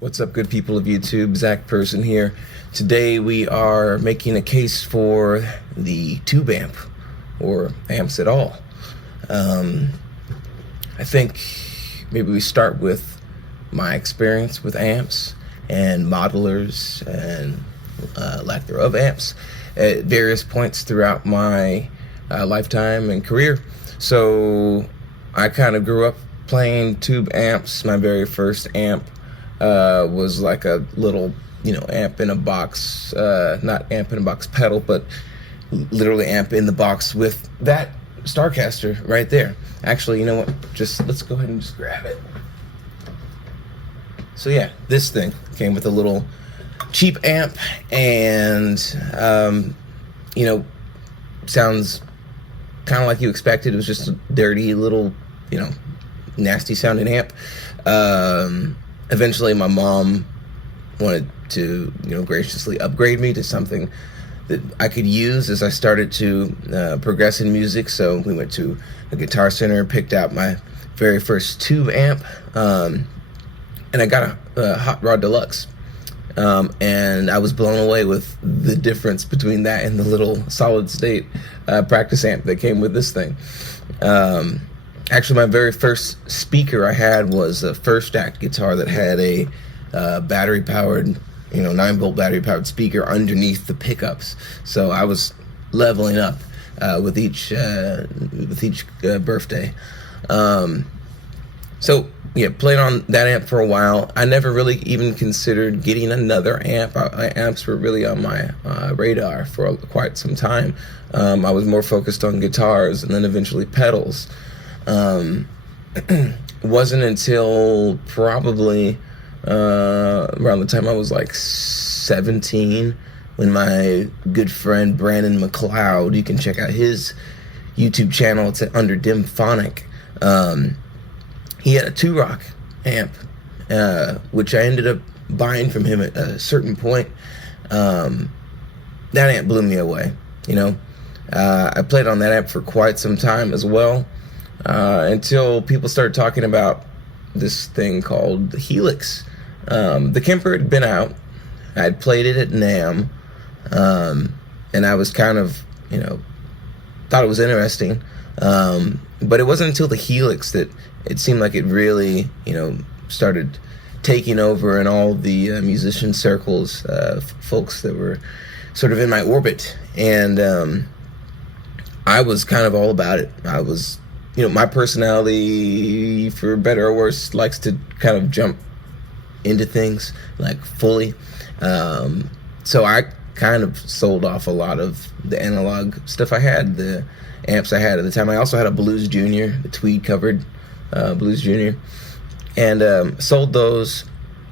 What's up, good people of YouTube? Zach Person here. Today we are making a case for the tube amp, or amps at all. I think maybe we start with my experience with amps and modelers and lack thereof amps at various points throughout my lifetime and career. So I kind of grew up playing tube amps. My very first amp was like a little, amp in a box, not amp in a box pedal, but literally amp in the box with that Starcaster right there. Actually, you know what? Let's go ahead and just grab it. So yeah, this thing came with a little cheap amp, and sounds kind of like you expected. It was just a dirty little, nasty sounding amp. Eventually my mom wanted to, graciously upgrade me to something that I could use as I started to progress in music. So we went to a Guitar Center, picked out my very first tube amp, and I got a Hot Rod Deluxe. And I was blown away with the difference between that and the little solid state practice amp that came with this thing. Actually, my very first speaker I had was a First Act guitar that had a battery-powered, 9-volt battery-powered speaker underneath the pickups. So I was leveling up with each birthday. So yeah, played on that amp for a while. I never really even considered getting another amp. Amps were really on my radar for quite some time. I was more focused on guitars and then eventually pedals. It wasn't until probably around the time I was like 17 when my good friend Brandon McLeod, you can check out his YouTube channel, it's under Dimphonic. He had a Two-Rock amp, which I ended up buying from him at a certain point. That amp blew me away, I played on that amp for quite some time as well, until people started talking about this thing called the Helix. The Kemper had been out. I'd played it at NAMM, and I was kind of, thought it was interesting. But it wasn't until the Helix that it seemed like it really, started taking over in all the musician circles, folks that were sort of in my orbit. And I was kind of all about it. I was, my personality, for better or worse, likes to kind of jump into things, like, fully. So I kind of sold off a lot of the analog stuff I had, the amps I had at the time. I also had a Blues Junior, the tweed covered Blues Junior, and sold those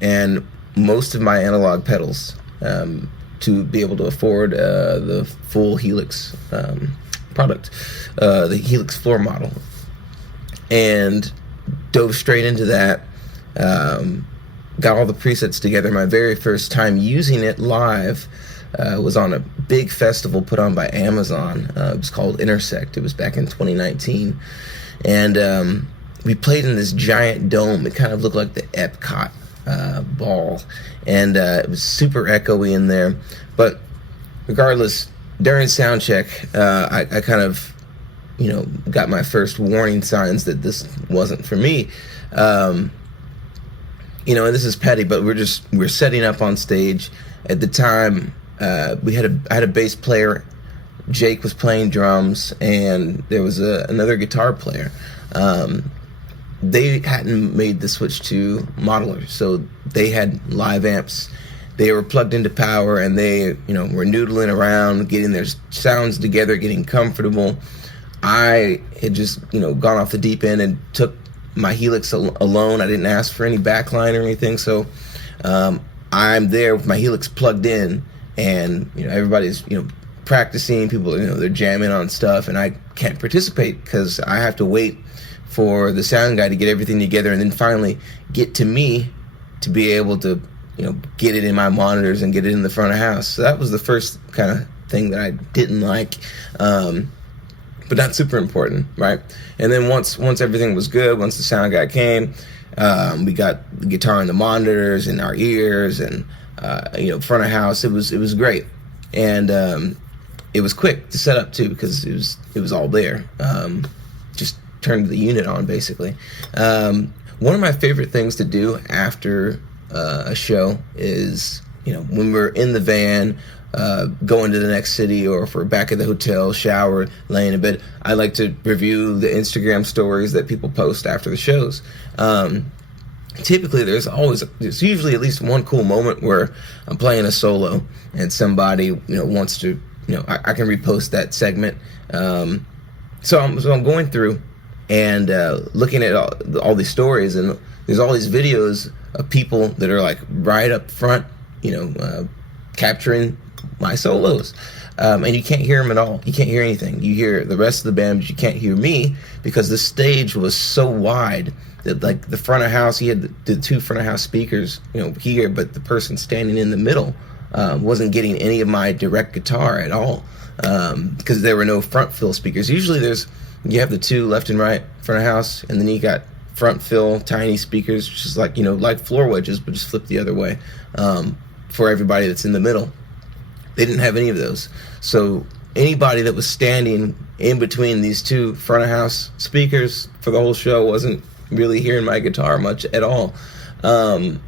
and most of my analog pedals to be able to afford the full Helix product, the Helix floor model, and dove straight into that. Got all the presets together. My very first time using it live was on a big festival put on by Amazon. It was called Intersect. It was back in 2019. And we played in this giant dome. It kind of looked like the Epcot ball. And it was super echoey in there. But regardless, during sound check, I kind of, got my first warning signs that this wasn't for me. And this is petty, but we're setting up on stage. At the time, I had a bass player. Jake was playing drums, and there was another guitar player. They hadn't made the switch to modelers, so they had live amps. They were plugged into power, and they, were noodling around, getting their sounds together, getting comfortable. I had just, gone off the deep end and took my Helix alone. I didn't ask for any backline or anything, so I'm there with my Helix plugged in, and everybody's practicing. People, they're jamming on stuff, and I can't participate because I have to wait for the sound guy to get everything together, and then finally get to me to be able to get it in my monitors and get it in the front of house. So that was the first kind of thing that I didn't like. but not super important, right? And then once everything was good, once the sound guy came, we got the guitar in the monitors in our ears, and front of house. It was great, and it was quick to set up too because it was all there. Just turned the unit on basically. One of my favorite things to do after a show is, when we're in the van, going to the next city, or if we're back at the hotel, shower, laying in bed, I like to review the Instagram stories that people post after the shows. Typically, there's usually at least one cool moment where I'm playing a solo and somebody, wants to, I can repost that segment. So I'm going through and looking at all these stories, and there's all these videos of people that are like right up front, capturing my solos, and you can't hear them at all. You can't hear anything. You hear the rest of the band, but you can't hear me because the stage was so wide that, like, the front of house, he had the two front of house speakers, here, but the person standing in the middle wasn't getting any of my direct guitar at all, because there were no front fill speakers. Usually you have the two left and right front of house, and then you got front fill tiny speakers, just like like floor wedges, but just flipped the other way, for everybody that's in the middle. They didn't have any of those, so anybody that was standing in between these two front of house speakers for the whole show wasn't really hearing my guitar much at all. And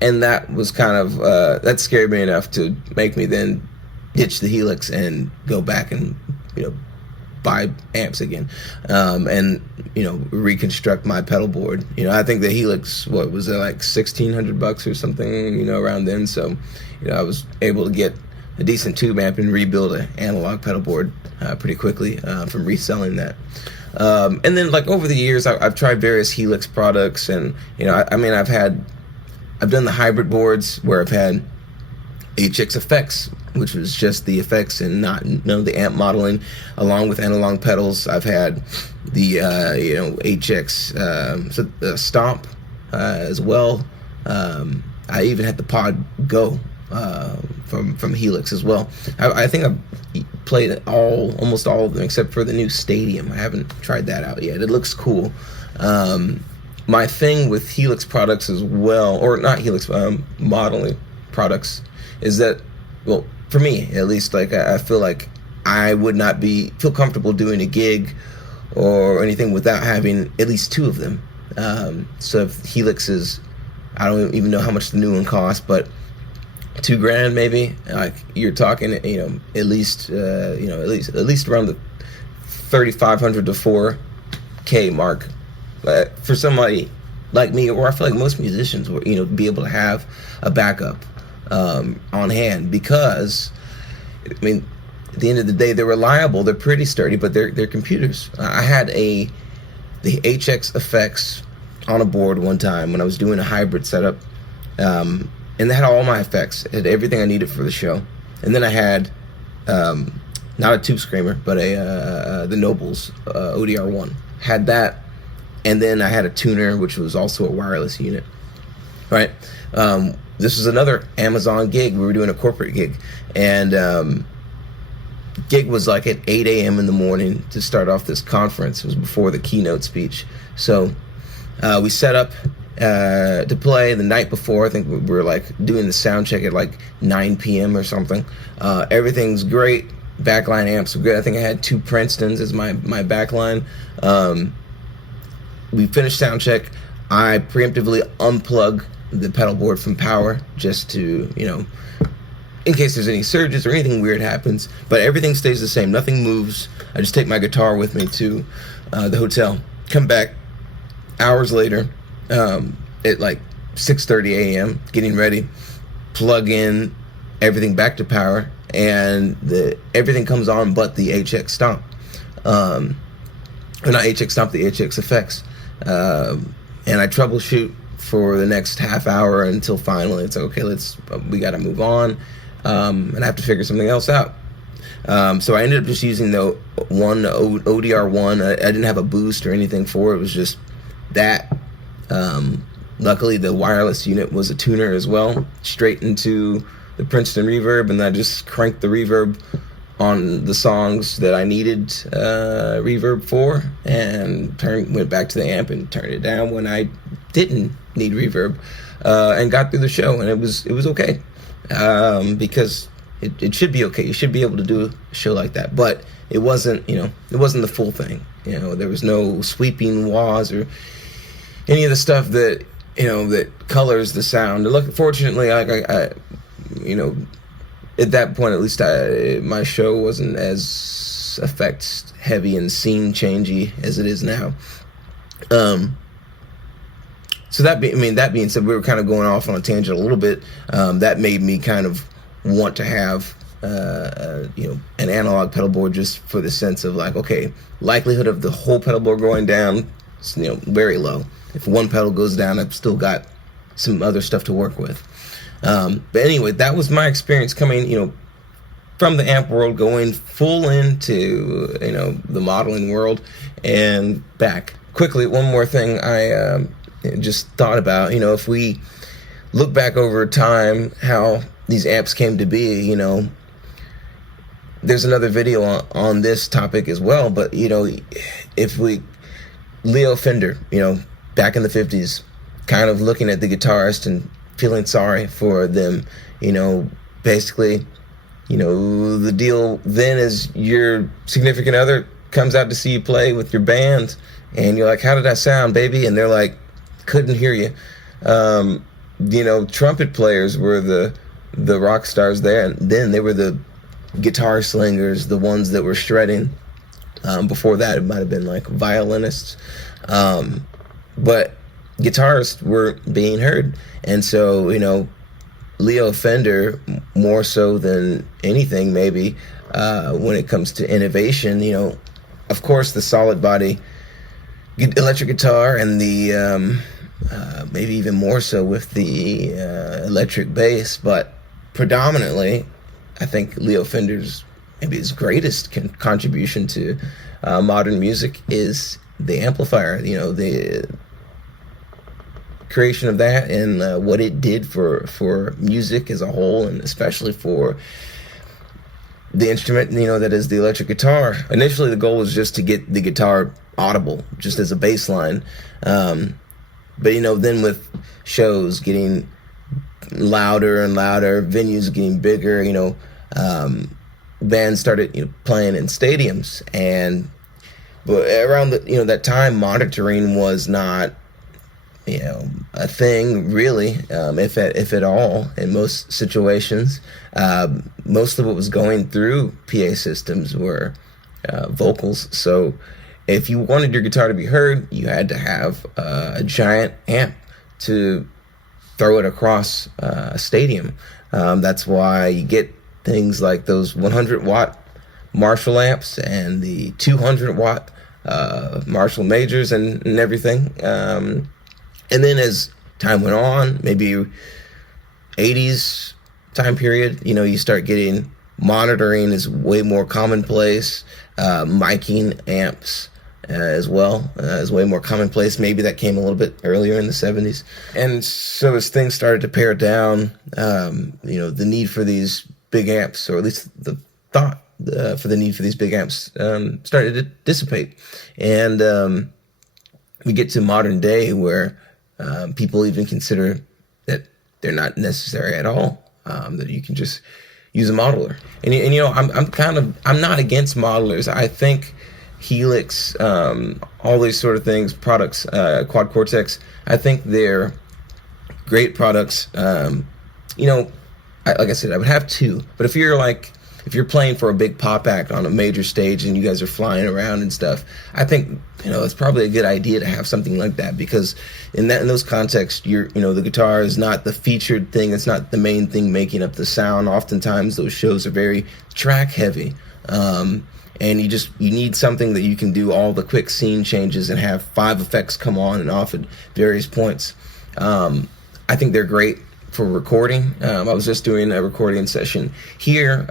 that was kind of that scared me enough to make me then ditch the Helix and go back and buy amps again, and reconstruct my pedal board. I think the Helix, what was it, like $1,600 or something, around then. So I was able to get a decent tube amp and rebuild an analog pedal board pretty quickly from reselling that. And then, like, over the years, I've tried various Helix products, and I've done the hybrid boards where I've had HX effects, which was just the effects and none of the amp modeling, along with analog pedals. I've had the HX Stomp as well. I even had the Pod Go from Helix as well. I think I've played almost all of them except for the new Stadium. I haven't tried that out yet. It looks cool. My thing with Helix products as well, or not Helix, modeling products, is that, well, for me at least, like, I feel like I would not feel comfortable doing a gig or anything without having at least two of them. So if Helix is, I don't even know how much the new one costs, but $2,000 maybe. Like, you're talking, at least around the $3,500 to $4,000 mark. For somebody like me, or I feel like most musicians, will be able to have a backup on hand, because at the end of the day, they're reliable, they're pretty sturdy, but they're computers. I had the HX effects on a board one time when I was doing a hybrid setup, and they had all my effects. It had everything I needed for the show. And then I had not a Tube Screamer, but the Nobles ODR1. Had that, and then I had a tuner, which was also a wireless unit. Right. This was another Amazon gig. We were doing a corporate gig, and gig was like at 8 a.m. in the morning to start off this conference. It was before the keynote speech. So we set up to play the night before. I think we were like doing the sound check at like 9 p.m. or something. Everything's great. Backline amps were good. I think I had two Princetons as my backline. We finished sound check. I preemptively unplug the pedal board from power, just to, in case there's any surges or anything weird happens. But everything stays the same. Nothing moves. I just take my guitar with me to the hotel. Come back hours later at like 6:30 a.m. getting ready. Plug in everything back to power, and everything comes on but the HX Stomp. Or not HX Stomp, the HX effects. And I troubleshoot for the next half hour until finally it's okay, we got to move on, and I have to figure something else out. So I ended up just using the one ODR1. I didn't have a boost or anything for it. It was just that. Luckily, the wireless unit was a tuner as well, straight into the Princeton reverb, and I just cranked the reverb on the songs that I needed reverb for, and went back to the amp and turned it down when I didn't need reverb, and got through the show, and it was okay, because it should be okay. You should be able to do a show like that, but it wasn't the full thing. There was no sweeping wahs or any of the stuff that that colors the sound. Look, fortunately, I at that point, at least, my show wasn't as effects heavy and scene changey as it is now. So that being said, we were kind of going off on a tangent a little bit. That made me kind of want to have an analog pedal board, just for the sense of like, okay, likelihood of the whole pedal board going down is very low. If one pedal goes down, I've still got some other stuff to work with. But anyway, that was my experience coming, from the amp world, going full into, the modeling world and back. Quickly, one more thing I just thought about, if we look back over time, how these amps came to be, there's another video on this topic as well, but, if Leo Fender, back in the 50s, kind of looking at the guitarist and feeling sorry for them, basically, the deal then is your significant other comes out to see you play with your band, and you're like, how did that sound, baby? And they're like, couldn't hear you. Trumpet players were the rock stars there, and then they were the guitar slingers, the ones that were shredding. Before that, it might have been like violinists. But guitarists were being heard. And so, Leo Fender, more so than anything, maybe, when it comes to innovation, of course, the solid body electric guitar and the, maybe even more so with the electric bass, but predominantly, I think Leo Fender's maybe his greatest contribution to modern music is the amplifier, the creation of that, and what it did for music as a whole, and especially for the instrument, that is the electric guitar. Initially, the goal was just to get the guitar audible, just as a bass line. But, then with shows getting louder and louder, venues getting bigger, bands started playing in stadiums, but around that time, monitoring was not a thing really, if at all, in most situations. Most of what was going through PA systems were vocals. So if you wanted your guitar to be heard, you had to have a giant amp to throw it across a stadium. That's why you get things like those 100-watt Marshall amps and the 200-watt Marshall Majors and everything. And then as time went on, maybe 80s time period, you start getting monitoring is way more commonplace. Miking amps as well is way more commonplace. Maybe that came a little bit earlier in the 70s. And so as things started to pare down, the need for these big amps, or at least the thought for the need for these big amps, started to dissipate. And we get to modern day where people even consider that they're not necessary at all, that you can just use a modeler. And I'm not against modelers. I think Helix, all these sort of things, products, Quad Cortex, I think they're great products. Like I said, I would have two, but if you're playing for a big pop act on a major stage and you guys are flying around and stuff, I think, it's probably a good idea to have something like that, because in those contexts, the guitar is not the featured thing. It's not the main thing making up the sound. Oftentimes those shows are very track heavy. And you need something that you can do all the quick scene changes and have 5 effects come on and off at various points. I think they're great for recording. I was just doing a recording session here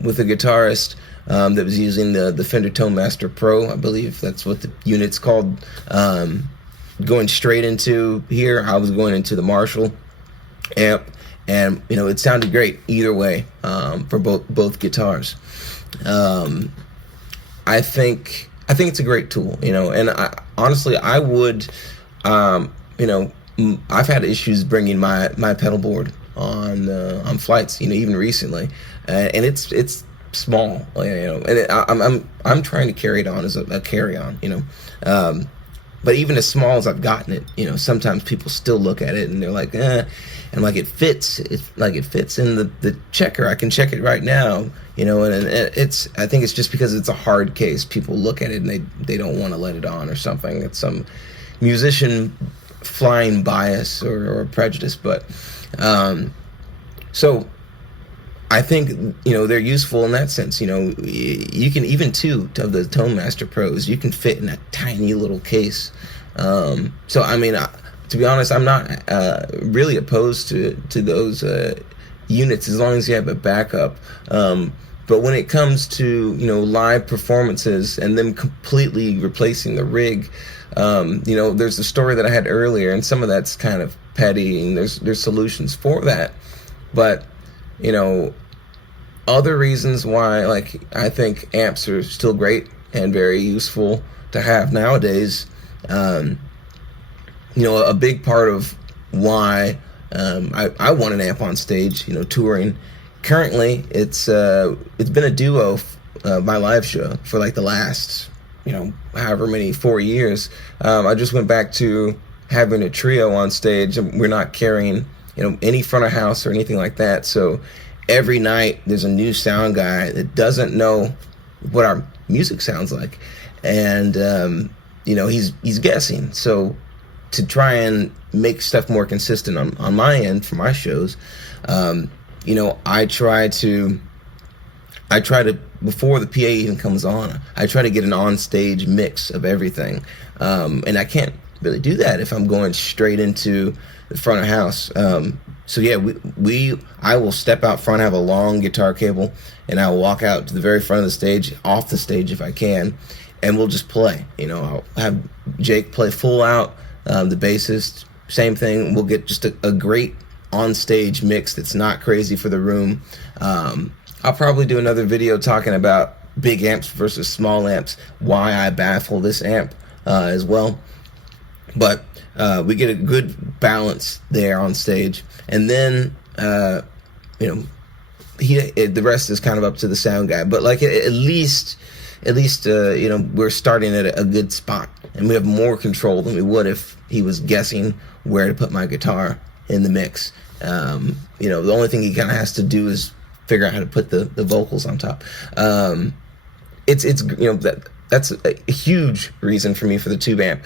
with a guitarist that was using the Fender Tone Master Pro. I believe that's what the unit's called. Going straight into here, I was going into the Marshall amp, and it sounded great either way for both guitars. Um, I think it's a great tool, and honestly, I would, I've had issues bringing my pedal board on flights, even recently, and it's small, and I'm trying to carry it on as a carry on, but even as small as I've gotten it, sometimes people still look at it and they're like, and like it fits in the checker. I can check it right now, and it's, I think it's just because it's a hard case. People look at it and they don't want to let it on or something. It's some musician flying bias or prejudice, but so I think they're useful in that sense. You can, even two of the Tone Master Pros, you can fit in a tiny little case. So I mean, to be honest, I'm not really opposed to those units as long as you have a backup. But when it comes to live performances and them completely replacing the rig, there's the story that I had earlier, and some of that's kind of petty, and there's solutions for that. But other reasons why, like, I think amps are still great and very useful to have nowadays. A big part of why I want an amp on stage, touring. Currently, it's been a duo, my live show, for like the last, however many, 4 years. I just went back to having a trio on stage, and we're not carrying, any front of house or anything like that. So every night there's a new sound guy that doesn't know what our music sounds like, and he's guessing. So to try and make stuff more consistent on my end for my shows, I try to before the PA even comes on, I try to get an on-stage mix of everything, and I can't really do that if I'm going straight into the front of house. So yeah, I will step out front, have a long guitar cable, and I'll walk out to the very front of the stage, off the stage if I can, and we'll just play. I'll have Jake play full out, the bassist, same thing. We'll get just a great on-stage mix that's not crazy for the room. I'll probably do another video talking about big amps versus small amps, why I baffle this amp as well. But we get a good balance there on stage, and then the rest is kind of up to the sound guy. But like at least we're starting at a good spot, and we have more control than we would if he was guessing where to put my guitar in the mix. The only thing he kind of has to do is figure out how to put the vocals on top. That's a huge reason for me for the tube amp.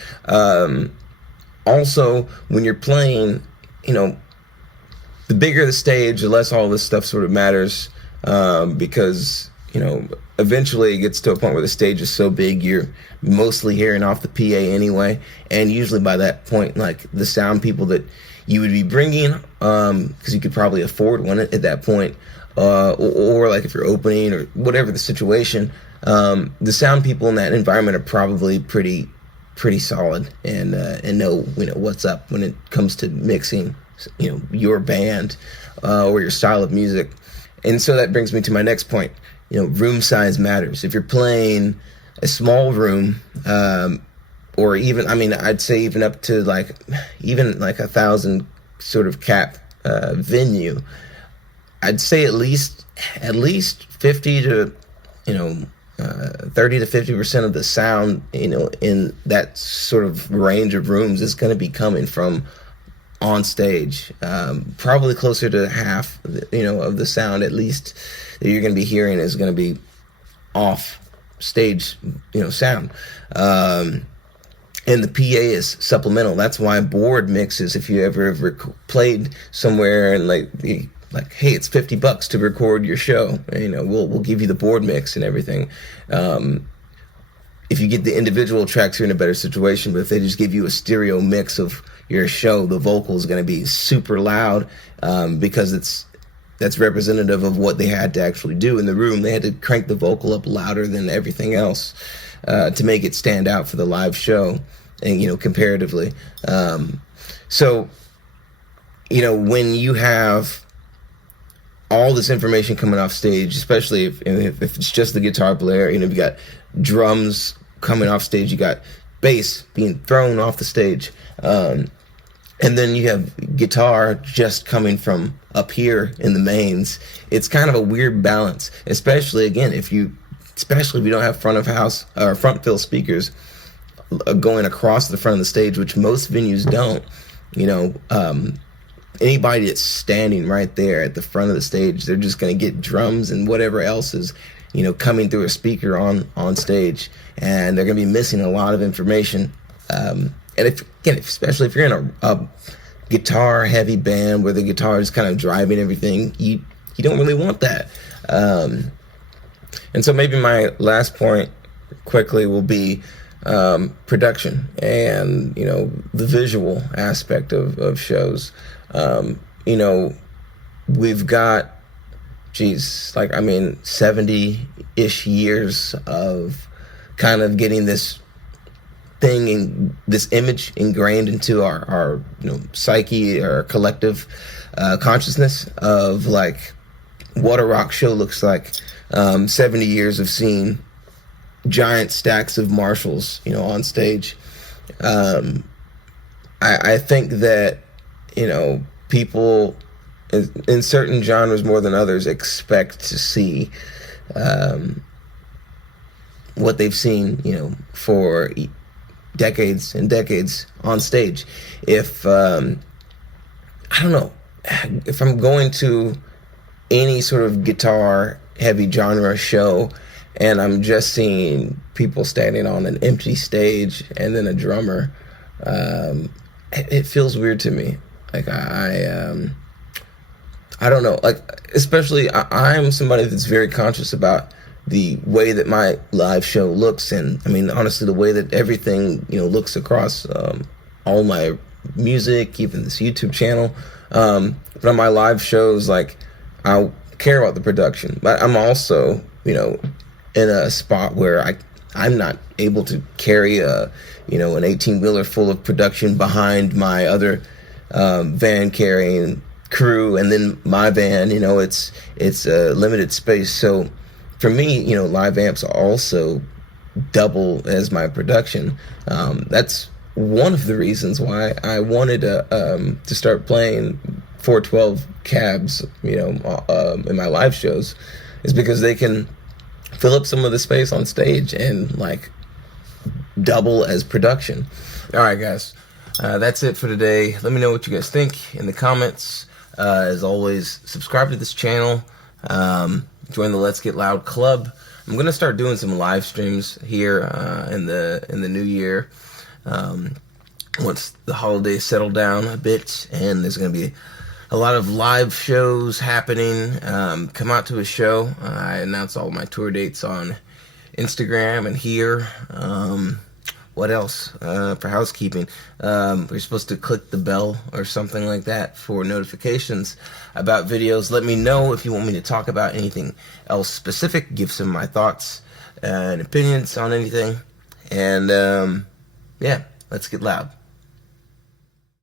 Also, when you're playing, the bigger the stage, the less all this stuff sort of matters, because eventually it gets to a point where the stage is so big you're mostly hearing off the PA anyway, and usually by that point, like, the sound people that you would be bringing, because you could probably afford one at that point, or like if you're opening or whatever the situation, the sound people in that environment are probably pretty solid and know what's up when it comes to mixing your band or your style of music. And so that brings me to my next point. Room size matters. If you're playing a small room, or even, I'd say even up to like 1,000 sort of cap venue, I'd say at least 50 to 30 to 50% of the sound in that sort of range of rooms is going to be coming from on stage. Probably closer to half of the sound at least that you're going to be hearing is going to be off stage sound. And the PA is supplemental. That's why board mixes, if you ever played somewhere and like, hey, it's $50 to record your show, we'll give you the board mix and everything. If you get the individual tracks, you're in a better situation. But if they just give you a stereo mix of your show, the vocal is going to be super loud, because that's representative of what they had to actually do in the room. They had to crank the vocal up louder than everything else to make it stand out for the live show, and comparatively. So when you have all this information coming off stage, especially if it's just the guitar player. You got drums coming off stage, you got bass being thrown off the stage, and then you have guitar just coming from up here in the mains. It's kind of a weird balance, especially if you don't have front of house or front fill speakers going across the front of the stage, which most venues don't. Anybody that's standing right there at the front of the stage, they're just going to get drums and whatever else is, coming through a speaker on stage, and they're going to be missing a lot of information. And especially if you're in a guitar-heavy band where the guitar is kind of driving everything, you don't really want that. And so maybe my last point quickly will be production and, the visual aspect of shows. We've got, 70-ish years of kind of getting this thing in this image ingrained into our psyche or collective consciousness of like what a rock show looks like. 70 years of seeing giant stacks of Marshalls, on stage. I think that, people in certain genres more than others expect to see what they've seen, for decades and decades on stage. If I don't know, if I'm going to any sort of guitar heavy genre show and I'm just seeing people standing on an empty stage and then a drummer, it feels weird to me. Like I don't know, like, especially I'm somebody that's very conscious about the way that my live show looks, and honestly the way that everything looks across all my music, even this YouTube channel, but on my live shows, like, I care about the production, but I'm also in a spot where I'm not able to carry an 18-wheeler full of production behind my other van carrying crew, and then my van, it's a limited space. So for me, live amps also double as my production. That's one of the reasons why I wanted to start playing 412 cabs, in my live shows, is because they can fill up some of the space on stage and like double as production. All right, guys, that's it for today. Let me know what you guys think in the comments. As always, subscribe to this channel. Join the Let's Get Loud Club. I'm gonna start doing some live streams here in the new year. Once the holidays settle down a bit, and there's gonna be a lot of live shows happening. Come out to a show. I announce all my tour dates on Instagram and here. What else? For housekeeping, you're supposed to click the bell or something like that for notifications about videos. Let me know if you want me to talk about anything else specific. Give some of my thoughts and opinions on anything. And yeah, let's get loud.